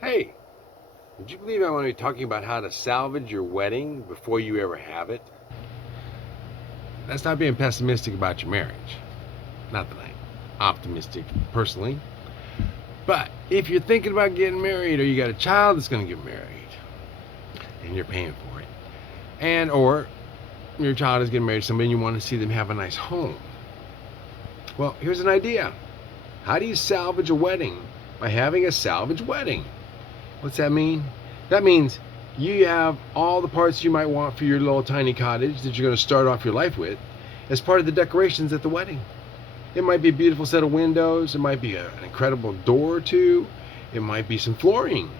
Hey, would you believe I'm going to be talking about how to salvage your wedding before you ever have it? That's not being pessimistic about your marriage. Not that I'm optimistic personally. But if you're thinking about getting married or you got a child that's going to get married and you're paying for it, and or your child is getting married to somebody and you want to see them have a nice home. Well, here's an idea. How do you salvage a wedding? By having a salvage wedding. What's that mean? That means you have all the parts you might want for your little tiny cottage that you're going to start off your life with as part of the decorations at the wedding. It might be a beautiful set of windows. It might be an incredible door or two. It might be some flooring,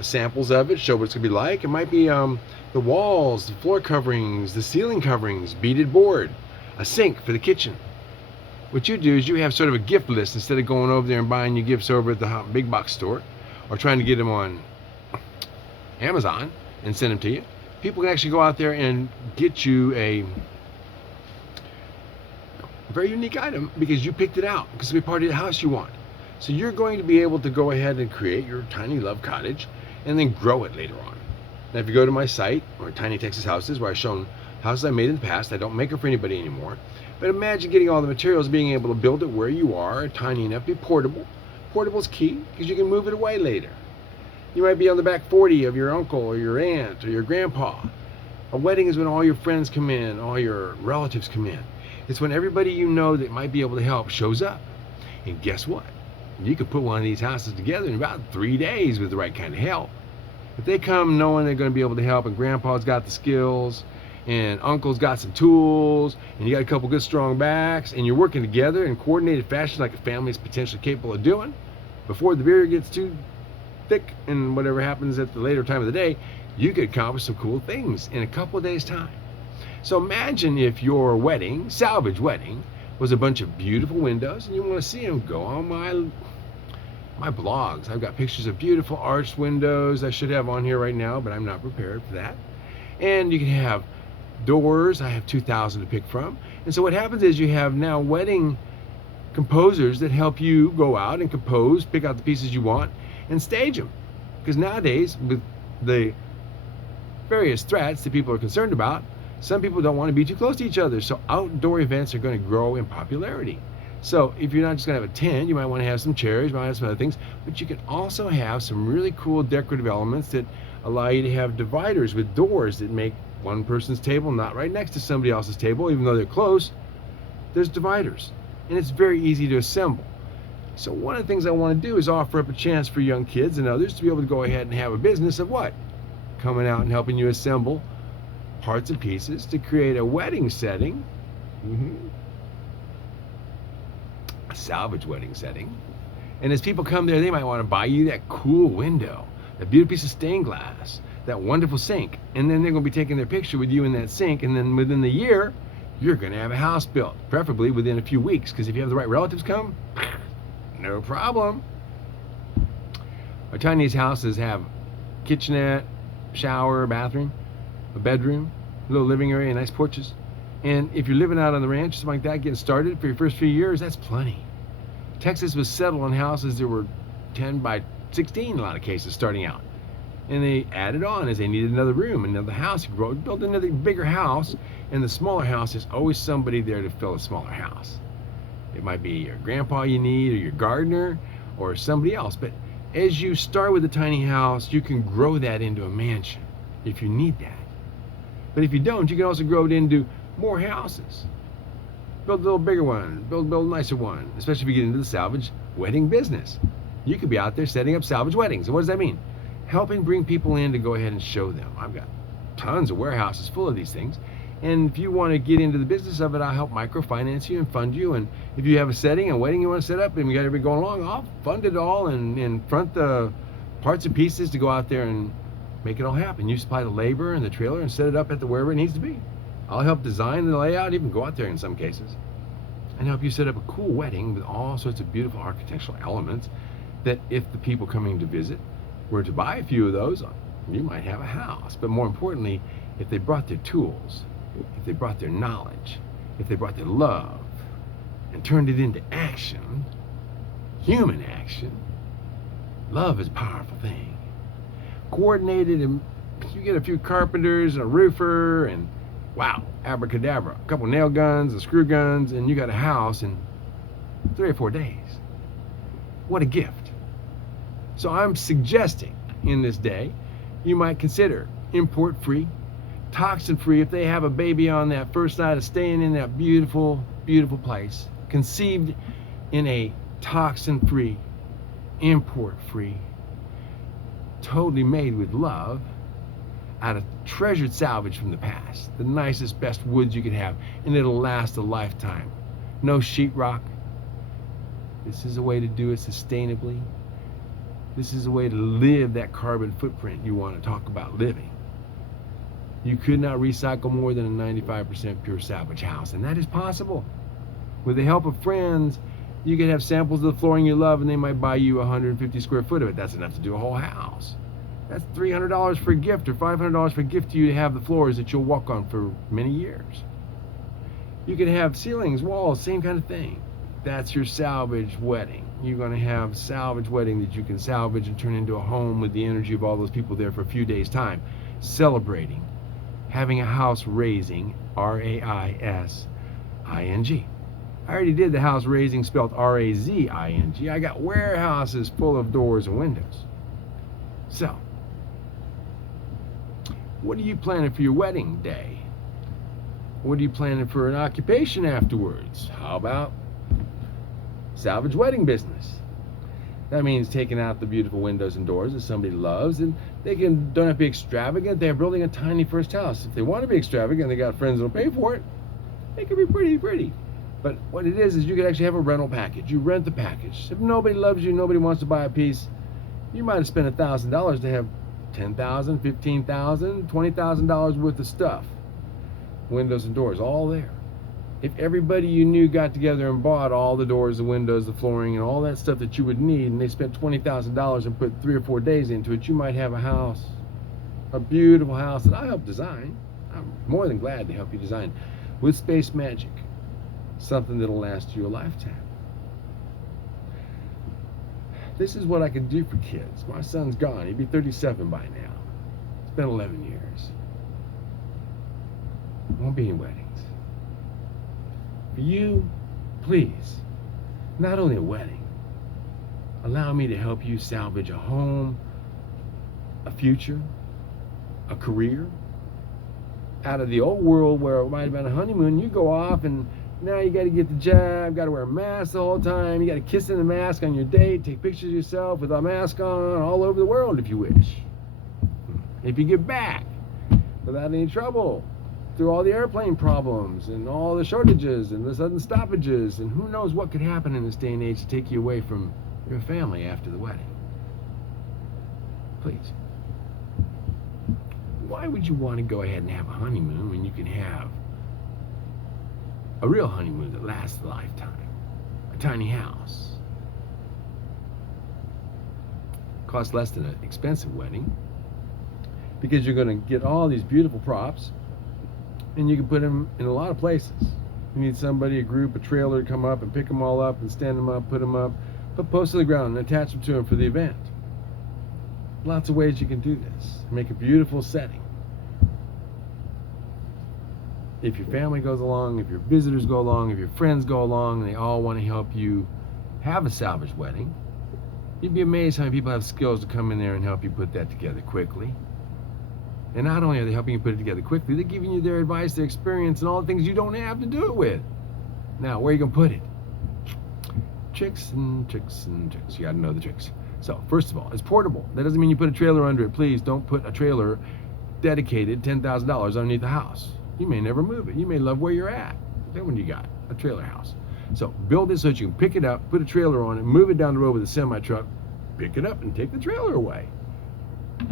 samples of it, show what it's going to be like. It might be the walls, the floor coverings, the ceiling coverings, beaded board, a sink for the kitchen. What you do is you have sort of a gift list instead of going over there and buying your gifts over at the big box store or trying to get them on Amazon and send them to you. People can actually go out there and get you a very unique item because you picked it out because it'll be part of the house you want. So you're going to be able to go ahead and create your tiny love cottage and then grow it later on. Now, if you go to my site, or Tiny Texas Houses, where I've shown houses I made in the past, I don't make them for anybody anymore. But imagine getting all the materials, being able to build it where you are, tiny enough, be portable. Portable is key because you can move it away later. You might be on the back 40 of your uncle or your aunt or your grandpa. A wedding is when all your friends come in, all your relatives come in. It's when everybody you know that might be able to help shows up. And guess what? You can put one of these houses together in about 3 days with the right kind of help. If they come knowing they're going to be able to help and grandpa's got the skills and uncle's got some tools and you got a couple good strong backs and you're working together in coordinated fashion like a family is potentially capable of doing, before the beer gets too thick and whatever happens at the later time of the day, you could accomplish some cool things in a couple of days' time. So imagine if your wedding, salvage wedding, was a bunch of beautiful windows and you want to see them, go on my blogs. I've got pictures of beautiful arched windows I should have on here right now, but I'm not prepared for that. And you can have doors. I have 2,000 to pick from. And so what happens is you have now wedding composers that help you go out and compose, pick out the pieces you want, and stage them. Because nowadays, with the various threats that people are concerned about, some people don't want to be too close to each other. So outdoor events are going to grow in popularity. So if you're not just going to have a tent, you might want to have some chairs, you might have some other things, but you can also have some really cool decorative elements that allow you to have dividers with doors that make one person's table not right next to somebody else's table, even though they're close. There's dividers, and it's very easy to assemble. So one of the things I want to do is offer up a chance for young kids and others to be able to go ahead and have a business of what? Coming out and helping you assemble parts and pieces to create a wedding setting. A salvage wedding setting. And as people come there, they might want to buy you that cool window, that beautiful piece of stained glass, that wonderful sink. And then they're going to be taking their picture with you in that sink. And then within the year, you're going to have a house built, preferably within a few weeks. Because if you have the right relatives come, no problem. Our tiniest houses have kitchenette, shower, bathroom, a bedroom, a little living area, nice porches. And if you're living out on the ranch, something like that, getting started for your first few years, that's plenty. Texas was settled on houses that were 10 by 16 in a lot of cases starting out. And they added on as they needed another room, another house. You build another bigger house, and the smaller house, there's always somebody there to fill a smaller house. It might be your grandpa you need, or your gardener, or somebody else. But as you start with a tiny house, you can grow that into a mansion if you need that. But if you don't, you can also grow it into more houses. Build a little bigger one, build a nicer one, especially if you get into the salvage wedding business. You could be out there setting up salvage weddings. And what does that mean? Helping bring people in to go ahead and show them. I've got tons of warehouses full of these things. And if you want to get into the business of it, I'll help microfinance you and fund you. And if you have a setting, a wedding you want to set up, and we got everybody going along, I'll fund it all and front the parts and pieces to go out there and make it all happen. You supply the labor and the trailer and set it up at wherever it needs to be. I'll help design the layout, even go out there in some cases, and help you set up a cool wedding with all sorts of beautiful architectural elements that if the people coming to visit were to buy a few of those, you might have a house. But more importantly, if they brought their tools, if they brought their knowledge, if they brought their love and turned it into action, human action, love is a powerful thing. coordinated, and you get a few carpenters and a roofer, and wow, abracadabra, a couple nail guns and screw guns, and you got a house in 3 or 4 days. What a gift. So I'm suggesting in this day, you might consider import-free, toxin-free if they have a baby on that first night of staying in that beautiful, beautiful place, conceived in a toxin-free, import-free, totally made with love, out of treasured salvage from the past, the nicest, best woods you could have, and it'll last a lifetime. No sheetrock. This is a way to do it sustainably. This is a way to live that carbon footprint you want to talk about living. You could not recycle more than a 95% pure salvage house, and that is possible. With the help of friends, you can have samples of the flooring you love, and they might buy you 150 square foot of it. That's enough to do a whole house. That's $300 for a gift, or $500 for a gift to you to have the floors that you'll walk on for many years. You can have ceilings, walls, same kind of thing. That's your salvage wedding. You're going to have a salvage wedding that you can salvage and turn into a home with the energy of all those people there for a few days' time, celebrating, having a house raising, R-A-I-S-I-N-G. I already did the house raising spelled R-A-Z-I-N-G. I got warehouses full of doors and windows. So, what are you planning for your wedding day? What are you planning for an occupation afterwards? How about salvage wedding business? That means taking out the beautiful windows and doors that somebody loves, and they don't have to be extravagant. They're building a tiny first house. If they want to be extravagant, they got friends that'll pay for it. It can be pretty. But what it is you could actually have a rental package. You rent the package. If nobody loves you, nobody wants to buy a piece, you might have spent $1,000 to have $10,000, $15,000, $20,000 worth of stuff. Windows and doors, all there. If everybody you knew got together and bought all the doors, the windows, the flooring, and all that stuff that you would need, and they spent $20,000 and put 3 or 4 days into it, you might have a house, a beautiful house that I helped design. I'm more than glad to help you design with space magic, something that'll last you a lifetime. This is what I can do for kids. My son's gone. He'd be 37 by now. It's been 11 years. Won't be any weddings. For you, please, not only a wedding, allow me to help you salvage a home, a future, a career. Out of the old world where it might have been a honeymoon, you go off and now you got to get the jab, got to wear a mask the whole time, you got to kiss in the mask on your date, take pictures of yourself with a mask on all over the world if you wish. If you get back without any trouble, through all the airplane problems and all the shortages and the sudden stoppages, and who knows what could happen in this day and age to take you away from your family after the wedding. Please. Why would you want to go ahead and have a honeymoon when you can have a real honeymoon that lasts a lifetime? A tiny house. Costs less than an expensive wedding, because you're going to get all these beautiful props, and you can put them in a lot of places. You need somebody, a group, a trailer to come up and pick them all up and stand them up, put them up, put posts to the ground and attach them to them for the event. Lots of ways you can do this. Make a beautiful setting. If your family goes along, if your visitors go along, if your friends go along, and they all want to help you have a salvage wedding, you'd be amazed how many people have skills to come in there and help you put that together quickly. And not only are they helping you put it together quickly, they're giving you their advice, their experience, and all the things you don't have to do it with. Now, where are you going to put it? Tricks and tricks and tricks. You got to know the tricks. So, first of all, it's portable. That doesn't mean you put a trailer under it. Please don't put a trailer dedicated $10,000 underneath the house. You may never move it. You may love where you're at. Then when you got a trailer house. So, build it so that you can pick it up, put a trailer on it, move it down the road with a semi-truck, pick it up, and take the trailer away.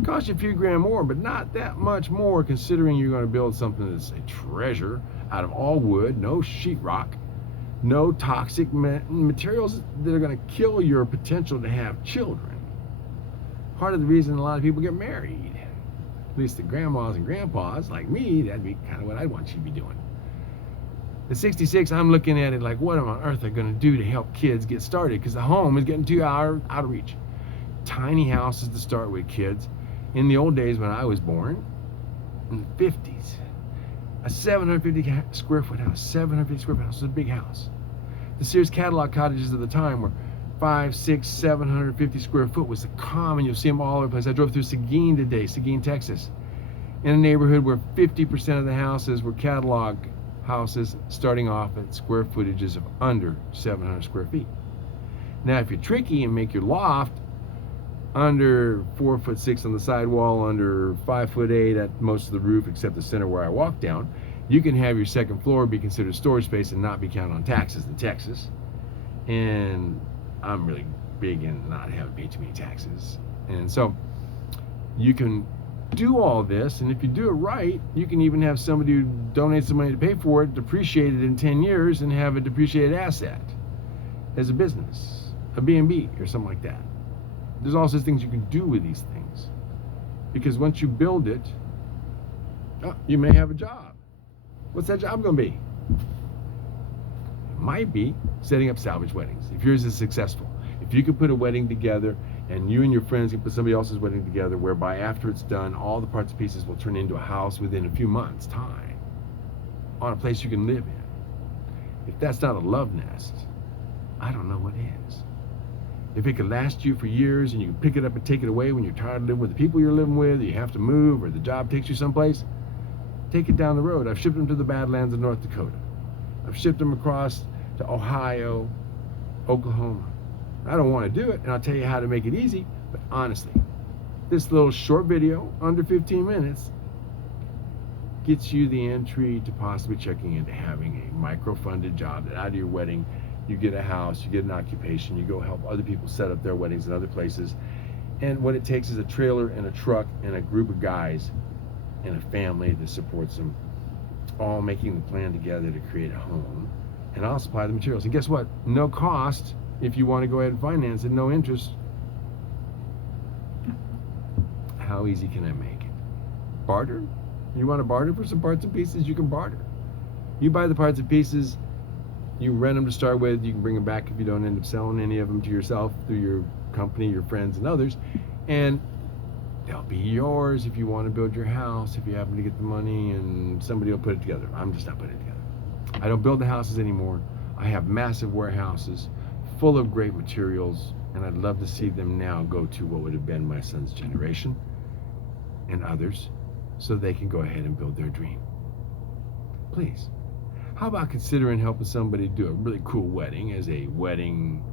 Cost you a few grand more, but not that much more, considering you're going to build something that's a treasure out of all wood, no sheetrock, no toxic materials that are going to kill your potential to have children. Part of the reason a lot of people get married, at least the grandmas and grandpas like me, that'd be kind of what I'd want you to be doing. At 66, I'm looking at it like, what on earth are they going to do to help kids get started? Because the home is getting too out of reach. Tiny houses to start with, kids. In the old days when I was born, in the 50s, a 750 square foot house, 750 square foot house was a big house. The Sears catalog cottages of the time were 5, 6, 750 square foot was the common. You'll see them all over the place. I drove through Seguin today, Seguin, Texas, in a neighborhood where 50% of the houses were catalog houses starting off at square footages of under 700 square feet. Now, if you're tricky and make your loft under 4'6" on the sidewall, under 5'8" at most of the roof except the center where I walk down, you can have your second floor be considered storage space and not be counted on taxes in Texas. And I'm really big in not having paid too many taxes. And so you can do all this, and if you do it right, you can even have somebody who donates the money to pay for it depreciate it in 10 years and have a depreciated asset as a business, a B&B or something like that. There's all sorts of things you can do with these things, because once you build it, you may have a job. What's that job going to be? It might be setting up salvage weddings. If yours is successful, if you could put a wedding together and you and your friends can put somebody else's wedding together, whereby after it's done, all the parts and pieces will turn into a house within a few months' time on a place you can live in. If that's not a love nest, I don't know what is. If it could last you for years and you can pick it up and take it away when you're tired of living with the people you're living with, or you have to move, or the job takes you someplace, take it down the road. I've shipped them to the Badlands of North Dakota. I've shipped them across to Ohio, Oklahoma. I don't want to do it, and I'll tell you how to make it easy, but honestly, this little short video, under 15 minutes, gets you the entry to possibly checking into having a micro-funded job that out of your wedding, you get a house, you get an occupation, you go help other people set up their weddings in other places. And what it takes is a trailer and a truck and a group of guys and a family that supports them, all making the plan together to create a home. And I'll supply the materials. And guess what? No cost if you want to go ahead and finance it, no interest. How easy can I make it? Barter? You want to barter for some parts and pieces? You can barter. You buy the parts and pieces, you rent them to start with, you can bring them back if you don't end up selling any of them to yourself through your company, your friends, and others, and they'll be yours if you want to build your house, if you happen to get the money, and somebody will put it together. I'm just not putting it together. I don't build the houses anymore. I have massive warehouses full of great materials, and I'd love to see them now go to what would have been my son's generation and others, so they can go ahead and build their dream. Please, how about considering helping somebody do a really cool wedding as a wedding?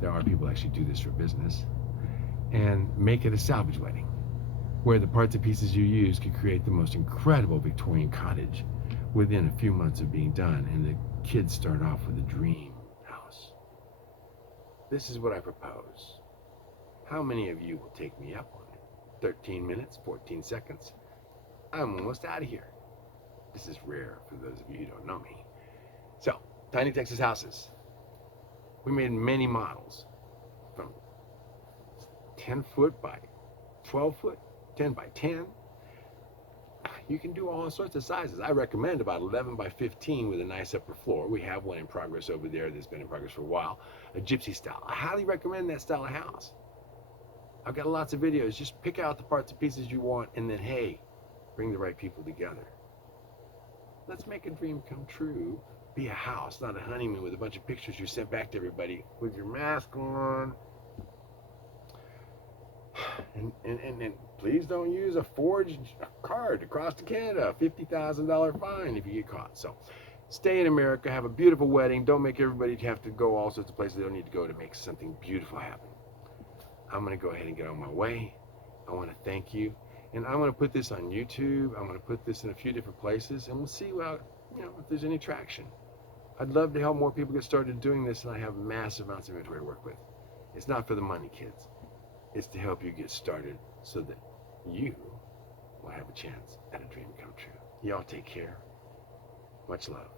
There are people who actually do this for business, and make it a salvage wedding, where the parts and pieces you use could create the most incredible Victorian cottage within a few months of being done, and the kids start off with a dream house. This is what I propose. How many of you will take me up on it? 13 minutes, 14 seconds. I'm almost out of here. This is rare for those of you who don't know me. So, Tiny Texas Houses. We made many models from 10 foot by 12 foot, 10 by 10. You can do all sorts of sizes. I recommend about 11 by 15 with a nice upper floor. We have one in progress over there that's been in progress for a while, a gypsy style. I highly recommend that style of house. I've got lots of videos. Just pick out the parts and pieces you want, and then, hey, bring the right people together. Let's make a dream come true. Be a house, not a honeymoon with a bunch of pictures you sent back to everybody with your mask on. And please don't use a forged card across to Canada. $50,000 fine if you get caught. So stay in America, have a beautiful wedding. Don't make everybody have to go all sorts of places they don't need to go to make something beautiful happen. I'm going to go ahead and get on my way. I want to thank you. And I'm going to put this on YouTube. I'm going to put this in a few different places, and we'll see if there's any traction. I'd love to help more people get started doing this, and I have massive amounts of inventory to work with. It's not for the money, kids. It's to help you get started so that you will have a chance at a dream come true. Y'all take care. Much love.